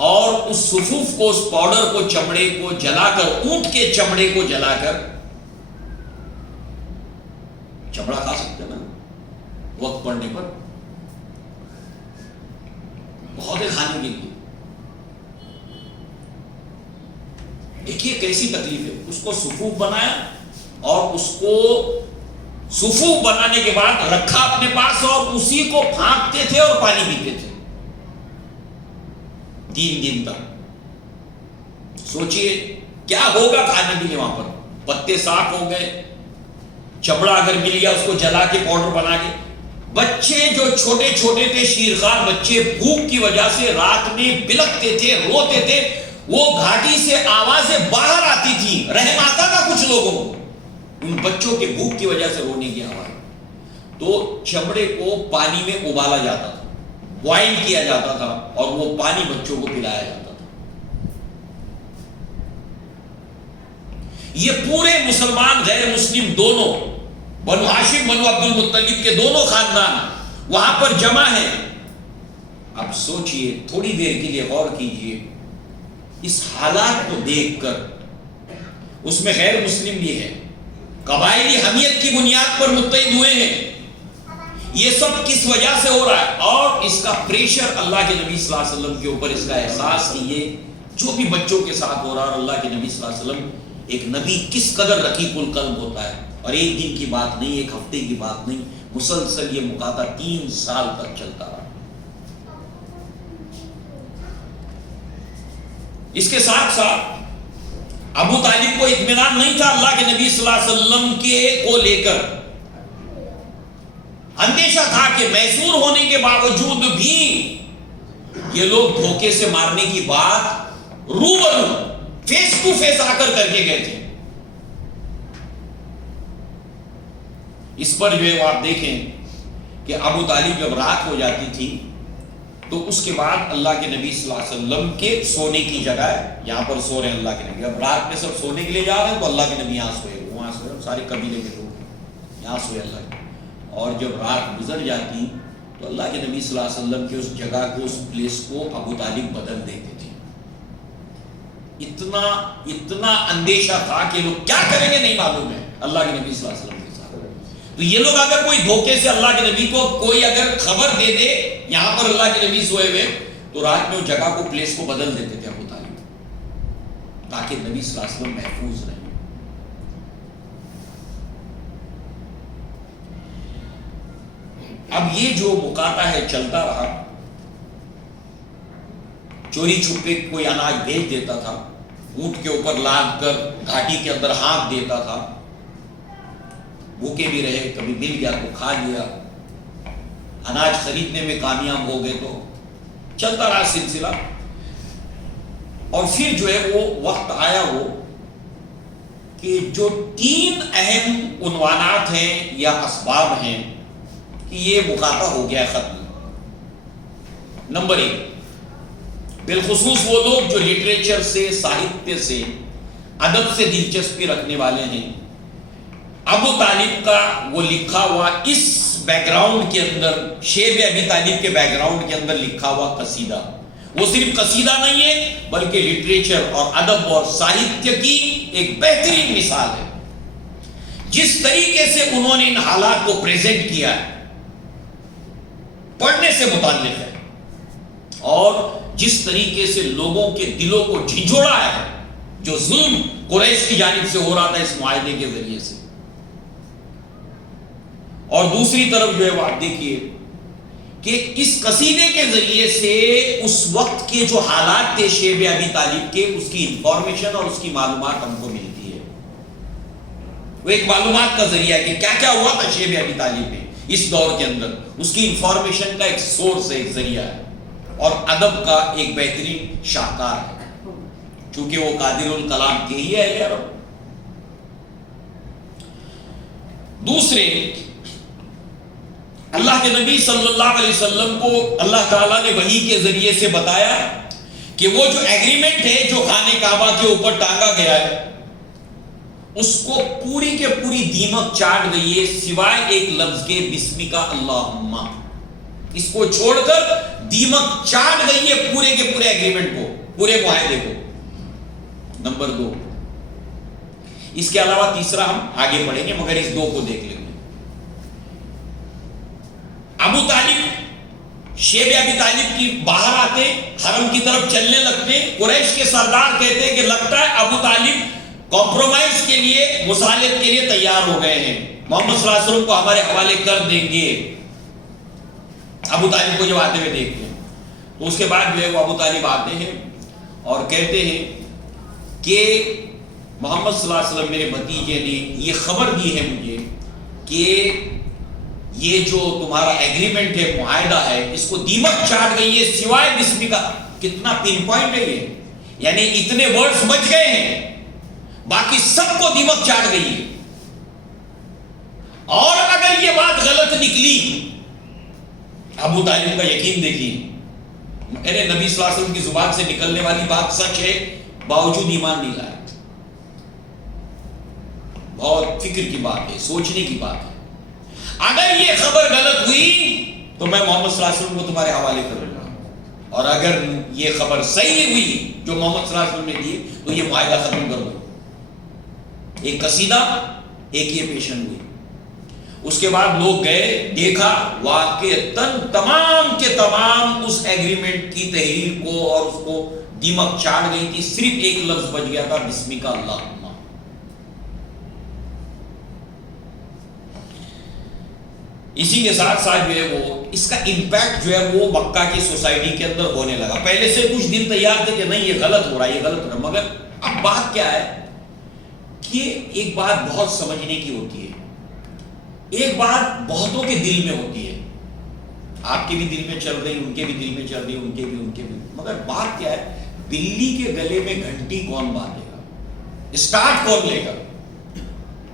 اور اس صفوف کو، اس پاؤڈر کو، چمڑے کو جلا کر، اونٹ کے چمڑے کو جلا کر، چمڑا کھا سکتے ہیں نا وقت پڑنے پر، بہت ہے کھانے کے لیے. دیکھیے کیسی تکلیف ہے. اس کو صفوف بنایا اور اس کو صفوف بنانے کے بعد رکھا اپنے پاس اور اسی کو پھانکتے تھے اور پانی پیتے تھے 3 دن تک. سوچئے کیا ہوگا کھانے کے لیے وہاں پر. پتے صاف ہو گئے، چمڑا اگر مل گیا اس کو جلا کے پاؤڈر بنا کے. بچے جو چھوٹے چھوٹے تھے، شیرخوار بچے، بھوک کی وجہ سے رات میں بلکتے تھے، روتے تھے، وہ گھاٹی سے آوازیں باہر آتی تھی، رحم آتا تھا کچھ لوگوں کو ان بچوں کے بھوک کی وجہ سے رونے کی آواز. تو چمڑے کو پانی میں ابالا جاتا تھا، بوائل کیا جاتا تھا اور وہ پانی بچوں کو پلایا جاتا تھا. یہ پورے مسلمان غیر مسلم دونوں، بنو ہاشم بنو عبد المطلب کے دونوں خاندان وہاں پر جمع ہیں. اب سوچئے، تھوڑی دیر کے لیے غور کیجئے، اس حالات کو دیکھ کر، اس میں غیر مسلم بھی ہے، قبائلی حمیت کی بنیاد پر متحد ہوئے ہیں. یہ سب کس وجہ سے ہو رہا ہے؟ اور اس کا پریشر اللہ کے نبی صلی اللہ علیہ وسلم کے اوپر، اس کا احساس کہ یہ جو بھی بچوں کے ساتھ ہو رہا ہے. اللہ کے نبی صلی اللہ علیہ وسلم، ایک نبی کس قدر رقیق القلب ہوتا ہے، اور ایک دن کی بات نہیں، ایک ہفتے کی بات نہیں، مسلسل یہ مقاطع 3 سال تک چلتا رہا. اس کے ساتھ ساتھ ابو طالب کو اطمینان نہیں تھا اللہ کے نبی صلی اللہ علیہ وسلم کے کو لے کر. اندیشہ تھا کہ محصور ہونے کے باوجود بھی یہ لوگ دھوکے سے مارنے کی بات روبرو فیس ٹو فیس آ کر کے گئے تھے. اس پر جو ہے وہ آپ دیکھیں کہ ابو طالب جب رات ہو جاتی تھی تو اس کے بعد اللہ کے نبی صلی اللہ علیہ وسلم کے سونے کی جگہ ہے، یہاں پر سو رہے ہیں اللہ کے نبی. اب رات میں سب سونے کے لیے جا رہے ہیں تو اللہ کے نبی یہاں سوئے، وہاں سوئے، سارے قبیلے کے لوگ یہاں سوئے اللہ کے. اور جب رات گزر جاتی تو اللہ کے نبی صلی اللہ علیہ وسلم کی اس جگہ کو، اس پلیس کو ابو طالب بدل دیتے تھے. اتنا اندیشہ تھا کہ لوگ کیا کریں گے نہیں معلوم ہے اللہ کے نبی صلی اللہ علیہ وسلم. تو یہ لوگ اگر کوئی دھوکے سے اللہ کے نبی کو کوئی اگر خبر دے دے یہاں پر اللہ کے نبی سوئے ہوئے، تو رات میں اس جگہ کو، پلیس کو بدل دیتے تھے ابو طالب، تاکہ نبی صلی اللہ علیہ وسلم محفوظ رہیں. اب یہ جو مقاطع ہے چلتا رہا. چوری چھپے کوئی اناج بھیج دیتا تھا، اونٹ کے اوپر لاد کر گھاٹی کے اندر ہانک دیتا تھا. بھوکے بھی رہے، کبھی مل گیا تو کھا لیا، اناج خریدنے میں کامیاب ہو گئے تو چلتا رہا سلسلہ. اور پھر جو ہے وہ وقت آیا وہ کہ جو 3 اہم عنوانات ہیں یا اسباب ہیں کہ یہ مقاطع ہو گیا ختم. نمبر 1، بالخصوص وہ لوگ جو لٹریچر سے، ساہتیہ سے، ادب سے دلچسپی رکھنے والے ہیں. ابو طالب کا وہ لکھا ہوا اس بیک گراؤنڈ کے اندر، شیب ابی طالب کے بیک گراؤنڈ کے اندر لکھا ہوا قصیدہ، وہ صرف قصیدہ نہیں ہے بلکہ لٹریچر اور ادب اور ساہتیہ کی ایک بہترین مثال ہے. جس طریقے سے انہوں نے ان حالات کو پریزنٹ کیا ہے پڑھنے سے متعلق ہے، اور جس طریقے سے لوگوں کے دلوں کو جھنجھوڑا ہے جو ظلم قریش کی جانب سے ہو رہا تھا اس معاہدے کے ذریعے سے. اور دوسری طرف جو ہے وہ آپ دیکھیے کہ اس قصیدے کے ذریعے سے اس وقت کے جو حالات تھے شیب ابی طالب کے، اس کی انفارمیشن اور اس کی معلومات ہم کو ملتی ہے. وہ ایک معلومات کا ذریعہ کہ کیا کیا ہوا تھا شیب ابی طالب میں اس دور کے اندر، اس کی انفارمیشن کا ایک سورس ہے، ایک ذریعہ ہے، اور ادب کا ایک بہترین شاہکار ہے چونکہ وہ قادر الکلام کے ہی ہے. دوسرے، اللہ کے نبی صلی اللہ علیہ وسلم کو اللہ تعالیٰ نے وحی کے ذریعے سے بتایا کہ وہ جو ایگریمنٹ ہے جو خانہ کعبہ کے اوپر ٹانگا گیا ہے اس کو پوری کے پوری دیمک چاٹ گئی ہے سوائے ایک لفظ کے بسمک اللہم. اس کو چھوڑ کر دیمک چاٹ گئی ہے پورے کے پورے ایگریمنٹ کو، پورے معاہدے کو. نمبر 2، اس کے علاوہ تیسرا ہم آگے پڑھیں گے مگر اس 2 کو دیکھ لیں گے. ابو طالب، شیب ابی طالب کی باہر آتے، حرم کی طرف چلنے لگتے. قریش کے سردار کہتے ہیں کہ لگتا ہے ابو طالب کمپرومائز کے لیے، مصالحت کے لیے تیار ہو گئے ہیں، محمد صلی اللہ علیہ وسلم کو ہمارے حوالے کر دیں گے. ابو طالب کو جب آتے ہوئے دیکھتے ہیں تو اس کے بعد جو ہے وہ ابو طالب آتے ہیں اور کہتے ہیں کہ محمد صلی اللہ علیہ وسلم میرے بھتیجے نے یہ خبر دی ہے مجھے کہ یہ جو تمہارا ایگریمنٹ ہے، معاہدہ ہے، اس کو دیمک چاٹ گئی ہے سوائے بسم کا. کتنا پن پوائنٹ ہے یہ، یعنی اتنے ورڈز بچ گئے ہیں، باقی سب کو دیمک چاٹ گئی ہے. اور اگر یہ بات غلط نکلی، ابو طالب کا یقین دیکھیے، میرے نبی صلی اللہ علیہ وسلم کی زبان سے نکلنے والی بات سچ ہے باوجود ایمان نہیں لایا. بہت فکر کی بات ہے، سوچنے کی بات ہے. اگر یہ خبر غلط ہوئی تو میں محمد صلی اللہ علیہ وسلم کو تمہارے حوالے کروں گا، اور اگر یہ خبر صحیح ہوئی جو محمد صلی اللہ علیہ وسلم نے دی تو یہ معاہدہ ختم کر دو. ایک قصیدہ، ایک یہ پیشن ہوئی. اس کے بعد لوگ گئے، دیکھا واقعتاً تمام کے تمام اس ایگریمنٹ کی تحریر کو اور اس کو دیمک چاٹ گئی تھی. صرف ایک لفظ بچ گیا تھا، بسمک اللہم. اسی کے ساتھ ساتھ جو ہے وہ اس کا امپیکٹ جو ہے وہ مکہ کی سوسائٹی کے اندر ہونے لگا. پہلے سے کچھ دن تیار تھے کہ نہیں یہ غلط ہو رہا ہے، یہ غلط ہو رہا ہے، مگر اب بات کیا ہے کہ ایک بات بہت سمجھنے کی ہوتی ہے، ایک بات بہتوں کے دل میں ہوتی ہے. آپ کے بھی دل میں چل رہی، ان کے بھی دل میں چل رہی، ان کے بھی، مگر بات کیا ہے، بلی کے گلے میں گھنٹی کون باندھے گا، اسٹارٹ کون لے گا.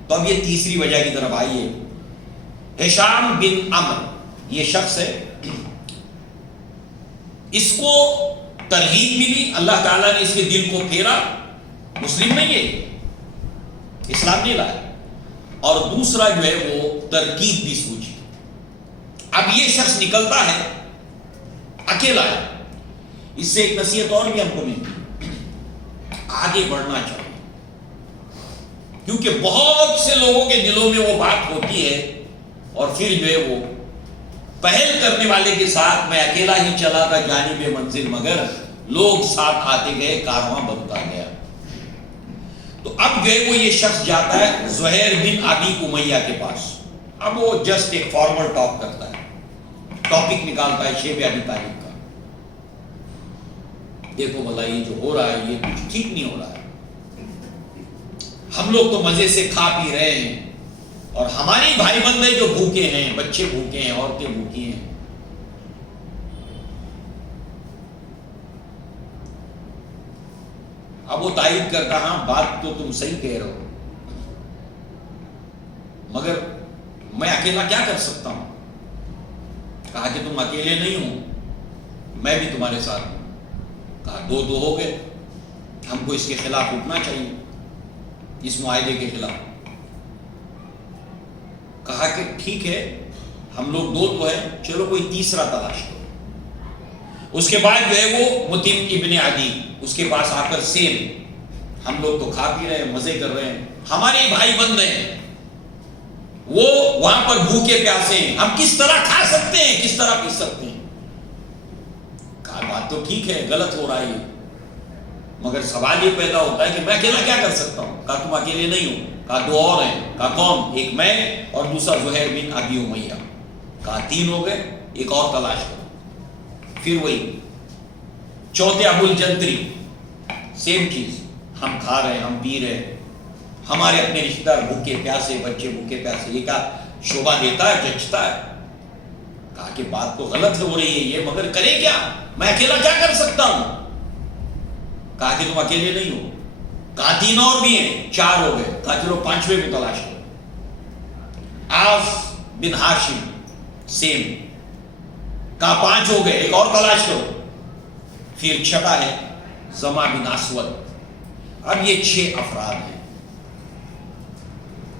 تو اب یہ تیسری وجہ کی طرف آئیے. ہشام بن عمر یہ شخص ہے، اس کو ترغیب ملی، اللہ تعالیٰ نے اس کے دل کو پھیرا، مسلم نہیں ہے، اسلام نہیں لایا. اور دوسرا جو ہے وہ ترکیب بھی سوچی. اب یہ شخص نکلتا ہے، اکیلا ہے. اس سے ایک نصیحت اور بھی ہم کو ملتی ہے، آگے بڑھنا چاہیے، کیونکہ بہت سے لوگوں کے دلوں میں وہ بات ہوتی ہے اور پھر جو ہے وہ پہل کرنے والے کے ساتھ میں اکیلا ہی چلا تھا جانب منزل، مگر لوگ ساتھ آتے گئے، کارواں بنتا گیا. تو اب جو ہے وہ یہ شخص جاتا ہے زہیر بن ابی امیہ کے پاس. اب وہ جسٹ ایک فارمل ٹاک کرتا ہے، ٹاپک نکالتا ہے شیب ابی طالب کا. دیکھو بھلا یہ جو ہو رہا ہے یہ کچھ ٹھیک نہیں ہو رہا ہے، ہم لوگ تو مزے سے کھا پی رہے ہیں اور ہمارے بھائی بندے جو بھوکے ہیں، بچے بھوکے ہیں، عورتیں بھوکی ہیں. اب وہ تائید کرتا، ہاں بات تو تم صحیح کہہ رہے ہو، مگر میں اکیلا کیا کر سکتا ہوں؟ کہا کہ تم اکیلے نہیں ہو، میں بھی تمہارے ساتھ ہوں۔ کہا دو ہو گئے، ہم کو اس کے خلاف اٹھنا چاہیے، اس معاہدے کے خلاف۔ کہا کہ ٹھیک ہے، ہم لوگ دو تو ہیں، چلو کوئی تیسرا تلاش کرو۔ اس کے بعد جو ہے وہ متیم ابن عدی اس کے پاس آ کر سیم، ہم لوگ تو کھا پی رہے ہیں، مزے کر رہے ہیں، ہمارے بھائی بندے ہیں، وہ وہاں پر بھوکے پیاسے ہیں، ہم کس طرح کھا سکتے ہیں، کس طرح پی سکتے ہیں؟ کہا بات تو ٹھیک ہے، غلط ہو رہا ہے، مگر سوال یہ پیدا ہوتا ہے کہ میں اکیلا کیا کر سکتا ہوں؟ کہا تم اکیلے نہیں ہو، کہا دو اور ہیں۔ کہا کون؟ ایک میں اور دوسرا زہیر بن ابی امیہ۔ کہا تین ہو گئے، ایک اور تلاش کرو۔ پھر وہی چوتھے ابو الجنتری، سیم چیز، ہم کھا رہے ہیں، ہم پی رہے ہیں، ہمارے اپنے رشتہ دار بھوکے پیاسے، بچے بھوکے پیاسے، یہ کیا شوبہ دیتا ہے، جچتا ہے؟ کہا کہ بات تو غلط ہو رہی ہے یہ، مگر کرے کیا؟ میں اکیلا کیا کر سکتا ہوں؟ کہا کہ تم اکیلے نہیں ہو۔ کہا تین اور بھی ہیں، چار ہو گئے۔ کہا چلو پانچویں کو تلاش کرو۔ عاص بن ہاشم، سیم۔ کہا پانچ ہو گئے، ایک اور تلاش کرو۔ پھر چھٹا ہے زما بن اسود۔ اب یہ 6 افراد ہیں۔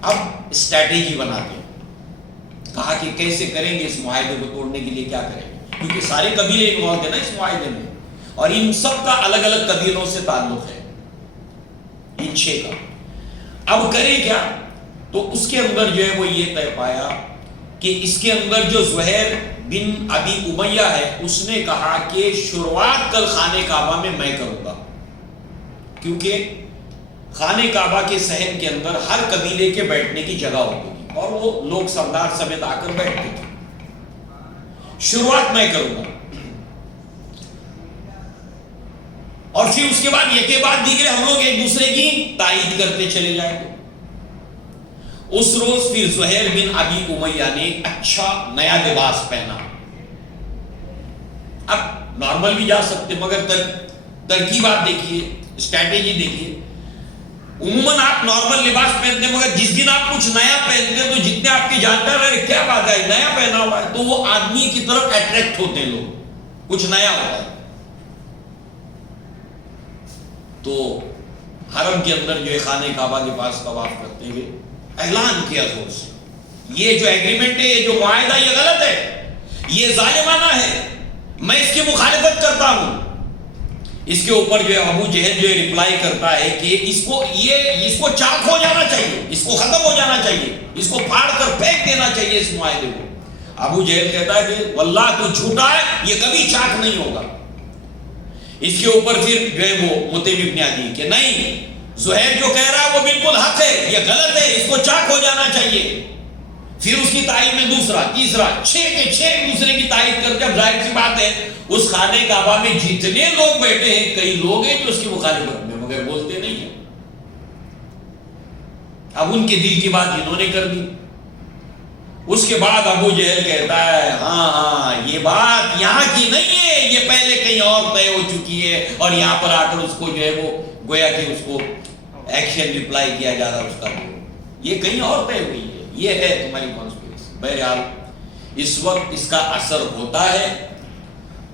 اب اسٹریٹجی بناتے ہیں، کہا کہ کیسے کریں گے اس معاہدے کو توڑنے کے لیے، کیا کریں گے، کیونکہ سارے قبیلے انوالو ہیں نا اس معاہدے میں، اور ان سب کا الگ الگ قبیلوں سے تعلق ہے، ان 6 کا۔ اب کریں کیا؟ تو اس کے اندر جو ہے وہ یہ طے پایا کہ اس کے اندر جو زہیر بن ابی امیہ ہے، اس نے کہا کہ شروعات کل خانہ کعبہ میں کروں گا، کیونکہ خانہ کعبہ کے صحن کے اندر ہر قبیلے کے بیٹھنے کی جگہ ہوتی تھی، اور وہ لوگ سردار سمیت آ کر بیٹھتے تھے۔ شروعات میں کروں گا، اور پھر اس کے بعد ایک بعد دیگرے ہم لوگ ایک دوسرے کی تائید کرتے چلے جائیں گے۔ اس روز پھر زہیر بن ابی امیہ نے اچھا نیا لباس پہنا۔ اب نارمل بھی جا سکتے، مگر ترکیبات دیکھیے، اسٹریٹجی دیکھیے۔ عموماً آپ نارمل لباس پہنتے ہیں، مگر جس دن آپ کچھ نیا پہنتے ہیں تو جتنے آپ کے جانتے ہیں کیا بات ہے نیا پہنا ہوا ہے، تو وہ آدمی کی طرف اٹریکٹ ہوتے ہیں لوگ، کچھ نیا ہوتا ہے۔ تو حرم کے اندر جو ہے خانہ کعبہ کے پاس طواف کرتے ہوئے اعلان کیا زور سے، یہ جو ایگریمنٹ ہے، یہ جو معاہدہ، یہ غلط ہے، یہ ظالمانہ ہے، میں اس کی مخالفت کرتا ہوں۔ اس کے اوپر جو ہے ابو جہل جو ہے ریپلائی کرتا ہے کہ اس کو چاک ہو جانا چاہیے، اس کو ختم ہو جانا چاہیے، اس کو پھاڑ کر پھینک دینا چاہیے اس معاہدے کو۔ ابو جہل کہتا ہے کہ واللہ تو جھوٹا ہے، یہ کبھی چاک نہیں ہوگا۔ اس کے اوپر پھر جو ہے وہ متیم ابن عدی کہ نہیں، زہیر جو کہہ رہا ہے وہ بالکل حق ہے، یہ غلط ہے، اس کو چاک ہو جانا چاہیے۔ پھر اس کی تائید میں دوسرا، تیسرا، 6 کے 6 ایک دوسرے کی تائید کرتے۔ اب ظاہر سی بات ہے اس خانہ کعبہ میں جتنے لوگ بیٹھے ہیں، کئی لوگ ہیں جو اس کی مخالفت میں، مگر بولتے نہیں ہیں۔ اب ان کے دل کی بات انہوں نے کر دی۔ اس کے بعد ابو جہل کہتا ہے ہاں یہ بات یہاں کی نہیں ہے، یہ پہلے کہیں اور طے ہو چکی ہے، اور یہاں پر آ کر اس کو جو ہے وہ گویا کہ اس کو ایکشن ریپلائی کیا جا رہا اس کا، یہ کہیں اور طے ہوئی ہے، یہ ہے تمہاری کانسپریسی۔ بہرحال اس وقت اس کا اثر ہوتا ہے،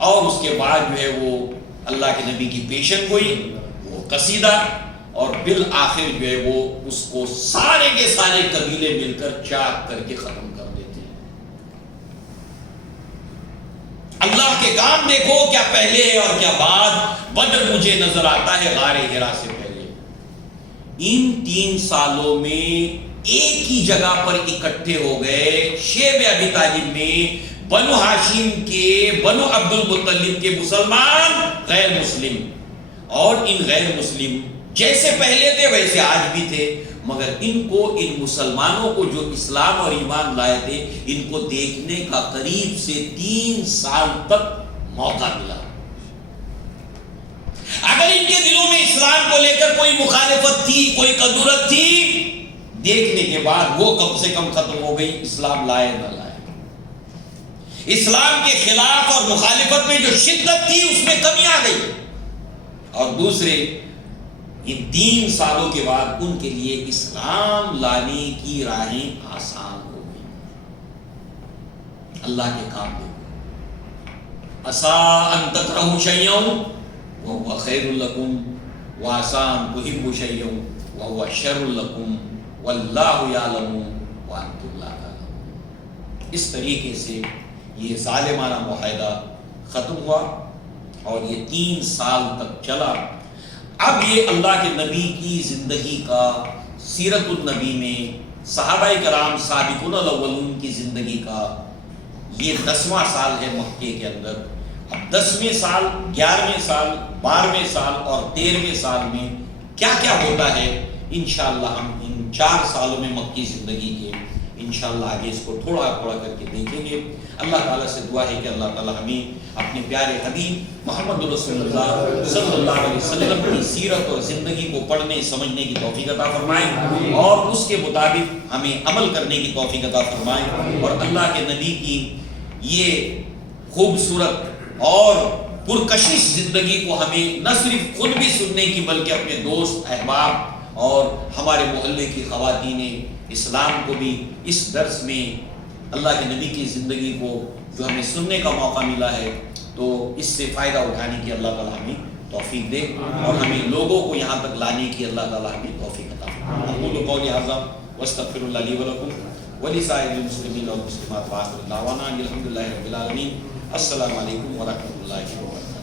اور اس کے بعد جو ہے وہ اللہ کے نبی کی پیشن گوئی، وہ قصیدہ، اور بالآخر جو ہے وہ اس کو سارے کے سارے قبیلے مل کر چاک کر کے ختم کر دیتے ہیں۔ اللہ کے کام دیکھو، کیا پہلے اور کیا بعد۔ بدر مجھے نظر آتا ہے غار حرا سے پہلے۔ ان 3 سالوں میں ایک ہی جگہ پر اکٹھے ہو گئے شیب ابی طالب میں بنو ہاشم کے، بنو عبد المطلب کے مسلمان غیر مسلم، اور ان غیر مسلم جیسے پہلے تھے ویسے آج بھی تھے، مگر ان کو، ان مسلمانوں کو جو اسلام اور ایمان لائے تھے، ان کو دیکھنے کا قریب سے 3 سال تک موقع ملا۔ اگر ان کے دلوں میں اسلام کو لے کر کوئی مخالفت تھی، کوئی کدورت تھی، دیکھنے کے بعد وہ کم سے کم ختم ہو گئی، اسلام لائے نہ لائے۔ اسلام کے خلاف اور مخالفت میں جو شدت تھی اس میں کمی آ گئی، اور دوسرے ان 3 سالوں کے بعد ان کے لیے اسلام لانے کی راہیں آسان ہو گئی. اللہ کے کام دیکھو. عَسَىٰ أَن تَكْرَهُوا شَيْئًا وَهُوَ خَيْرٌ لَكُمْ وَعَسَىٰ أَن تُحِبُّوا شَيْئًا وَهُوَ شَرٌّ لَكُمْ وَاللَّهُ يَعْلَمُ وَأَنتُمْ لَا تَعْلَمُونَ. اس طریقے سے یہ ظالمانہ معاہدہ ختم ہوا اور یہ 3 سال تک چلا. اب یہ اللہ کے نبی کی زندگی کا سیرت النبی میں صحابہ کرام سابقون الاولون کی زندگی کا یہ 10واں سال ہے مکے کے اندر. اب 10ویں سال، 11ویں سال، 12ویں سال اور 13ویں سال میں کیا کیا ہوتا ہے انشاءاللہ ہم ان 4 سالوں میں مکی زندگی کے انشاءاللہ آگے اس کو تھوڑا تھوڑا کر کے دیکھیں گے. اللہ تعالیٰ سے دعا ہے کہ اللہ تعالیٰ ہمیں اپنے پیارے حبیب محمد رسول اللہ صلی اللہ علیہ وسلم کی سیرت اور زندگی کو پڑھنے سمجھنے کی توفیق عطا فرمائے اور اس کے مطابق ہمیں عمل کرنے کی توفیق عطا فرمائے. اور اللہ کے نبی کی یہ خوبصورت اور پرکشش زندگی کو ہمیں نہ صرف خود بھی سننے کی بلکہ اپنے دوست احباب اور ہمارے محلے کی خواتین اسلام کو بھی اس درس میں اللہ کے نبی کی زندگی کو جو ہمیں سننے کا موقع ملا ہے تو اس سے فائدہ اٹھانے کی اللہ تعالیٰ ہمیں توفیق دے اور ہمیں لوگوں کو یہاں تک لانے کی اللہ تعالیٰ ہمیں توفیق عطا فرمائے. اقول قولی ھذا واستغفر اللہ لی ولکم ولسائر المسلمین والمسلمات وآخر دعوانا الحمد للہ رب العالمین. السلام علیکم ورحمۃ اللہ وبرکاتہ.